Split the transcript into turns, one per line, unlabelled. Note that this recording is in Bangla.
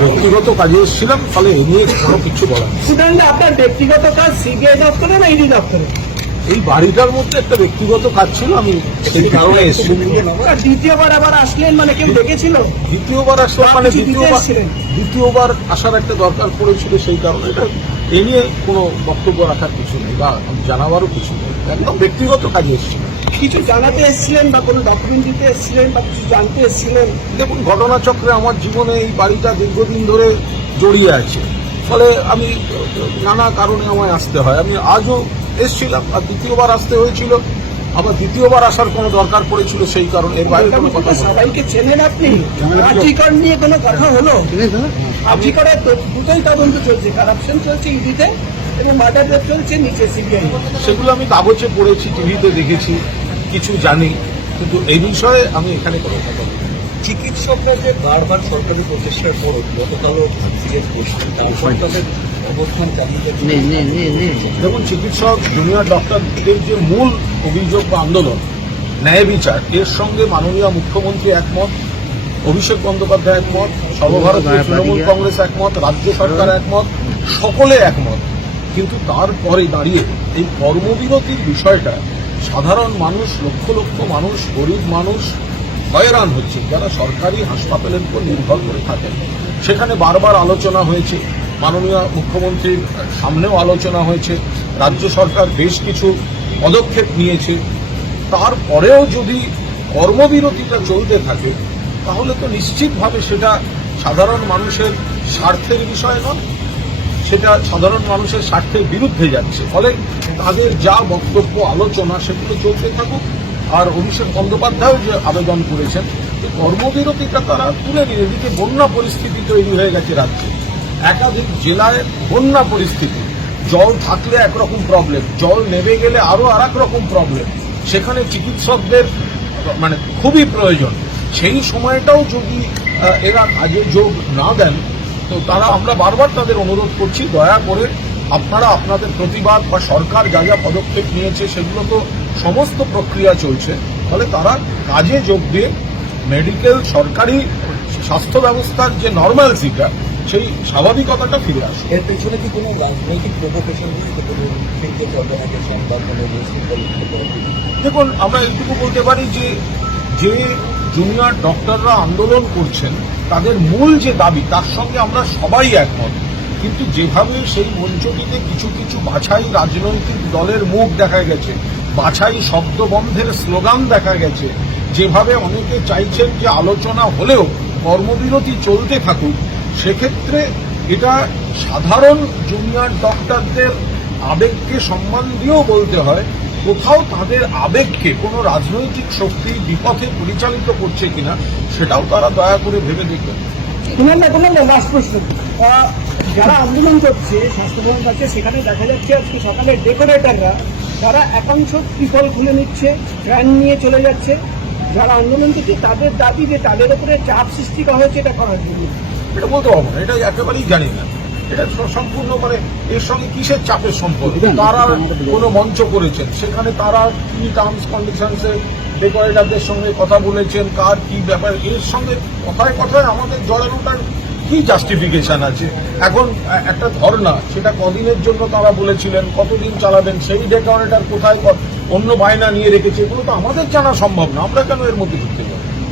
ব্যক্তিগত কাজে এসেছিলাম ফলে এ নিয়ে কোনো কিছু বলার
আপনার ব্যক্তিগত কাজ সিবিআই দপ্তরে না ইডি দপ্তরে?
এই বাড়িটার মধ্যে একটা ব্যক্তিগত কাজ ছিল আমি সেই কারণে এসেছি।
দ্বিতীয়বার আবার আসলেন মানে কেউ ডেকেছিল?
দ্বিতীয়বার আসলে মানে দ্বিতীয়বার? দ্বিতীয়বার আসার একটা দরকার পড়েছিল সেই কারণে। এটা এ নিয়ে কোনো বক্তব্য রাখার কিছু নেই বা জানাবারও কিছু নেই। একদম ব্যক্তিগত কাজে এসেছি।
কিছু জানাতে এসেছিলেন বা কোনো ডকুমেন্ট দিতে এসেছিলেন বা কিছু জানতে এসেছিলেন?
দেখুন ঘটনাচক্রে আমার জীবনে এই বাড়িটা দীর্ঘদিন ধরে জড়িয়ে আছে। ফলে আমি নানা কারণে আমায় আসতে হয়। আমি আজও এসেছিলাম আর দ্বিতীয়বার আসতে হয়েছিল। আবার দ্বিতীয়বার আসার কোনো দরকার পড়েছিল সেই কারণে এর বাইরে কোনো কথা
সবাইকে চেনেন আপনি? রাজিকর নিয়ে কোনো কথা হলো? রাজিকরের দুটোই তদন্ত চলছে। কারাপশন চলছে ইডিতে এবং মার্ডার চলছে নিচে সিবিআই
সেগুলো আমি কাগজে পড়েছি টিভিতে দেখেছি। কিছু জানি কিন্তু এই বিষয়ে আমি এখানে কোনো কথা বলব না।
চিকিৎসকরা যে বারবার সরকারি প্রচেষ্টার পর যাচ্ছে
দেখুন চিকিৎসক জুনিয়র ডক্টরদের যে মূল অভিযোগ বা আন্দোলন ন্যায় বিচার এর সঙ্গে মাননীয় মুখ্যমন্ত্রী একমত অভিষেক বন্দ্যোপাধ্যায় একমত সর্বভারতীয় তৃণমূল কংগ্রেস একমত রাজ্য সরকার একমত সকলে একমত। কিন্তু তারপরে দাঁড়িয়ে এই কর্মবিরতির বিষয়টা সাধারণ মানুষ, লক্ষ লক্ষ মানুষ, গরিব মানুষ হয়রান হচ্ছে। যারা সরকারি হাসপাতালের উপর নির্ভর করে থাকেন। সেখানে বারবার আলোচনা হয়েছে। মাননীয় মুখ্যমন্ত্রীর সামনেও আলোচনা হয়েছে। রাজ্য সরকার বেশ কিছু পদক্ষেপ নিয়েছে। তারপরেও যদি কর্মবিরতিটা চলতে থাকে, তাহলে তো নিশ্চিতভাবে সেটা সাধারণ মানুষের স্বার্থের বিষয় নয়। সেটা সাধারণ মানুষের স্বার্থের বিরুদ্ধে যাচ্ছে। ফলে তাদের যা বক্তব্য, আলোচনা, সেগুলো চলতে থাকুক। আর অভিষেক বন্দ্যোপাধ্যায় যে আবেদন করেছেন, যে কর্মবিরতিটা তারা তুলে নিন এদিকে বন্যা পরিস্থিতি তৈরি হয়ে গেছে রাজ্যে। একাধিক জেলায় বন্যা পরিস্থিতি। জল থাকলে একরকম প্রবলেম জল নেমে গেলে আরও আর রকম প্রবলেম সেখানে চিকিৎসকদের মানে খুবই প্রয়োজন। সেই সময়টাও যদি এরা কাজে যোগ না দেন তো তারা আমরা বারবার তাদের অনুরোধ করছি দয়া করে আপনারা আপনাদের প্রতিবাদ বা সরকার যা যা পদক্ষেপ নিয়েছে সেগুলো তো সমস্ত প্রক্রিয়া চলছে। ফলে তারা কাজে যোগ দিয়ে মেডিকেল সরকারি স্বাস্থ্য ব্যবস্থার যে নর্মাল নর্মালসিটা সেই স্বাভাবিকতাটা ফিরে আসে
এর পেছনে কি কোনো রাজনৈতিক প্রভোকেশন
দেখুন আমরা এইটুকু বলতে পারি যে যে জুনিয়র ডক্টররা আন্দোলন করছেন, তাদের মূল যে দাবি, তার সঙ্গে আমরা সবাই একমত। কিন্তু যেভাবে সেই মঞ্চটিতে কিছু কিছু বাছাই রাজনৈতিক দলের মুখ দেখা গেছে, বাছাই শব্দ বন্ধের স্লোগান দেখা গেছে, যেভাবে অনেকে চাইছেন যে আলোচনা হলেও কর্মবিরতি চলতে থাকুক, সেক্ষেত্রে এটা সাধারণ জুনিয়র ডক্টরদের আবেগকে সম্মান দিয়েও বলতে হয়। কোথাও তাদের আবেগকে কোনো রাজনৈতিক শক্তি বিপথে পরিচালিত করছে কিনা সেটাও তারা দয়া করে ভেবে দেখবেন
না কুমার না লাস্ট প্রশ্ন। যারা আন্দোলন করছে স্বাস্থ্য ভবন কাছে সেখানে দেখা যাচ্ছে আজকে সকালে ডেকোরেটাররা তারা একাংশ ত্রিপল খুলে নিচ্ছে ফ্যান নিয়ে চলে যাচ্ছে। যারা আন্দোলন করছে তাদের দাবি যে তাদের উপরে চাপ সৃষ্টি করা হয়েছে এটা করার জন্য।
এটা বলতে পারব না এটা একেবারেই জানি না। এটা সম্পূর্ণ মানে এর সঙ্গে কিসের চাপের সম্পর্ক? তারা কোনো মঞ্চ করেছেন। সেখানে তারা কি টার্মস কন্ডিশনসে ডেকোরেটারদের সঙ্গে কথা বলেছেন কার কি ব্যাপার এর সঙ্গে কথায় কথায় আমাদের জড়ানোটার কি জাস্টিফিকেশন আছে? এখন একটা ধর্না সেটা কদিনের জন্য তারা বলেছিলেন কতদিন চালাবেন সেই ডেকোরেটার কোথায় অন্য বায়না নিয়ে রেখেছে এগুলো তো আমাদের জানা সম্ভব না আমরা কেন এর মধ্যে ঢুকতে যাব?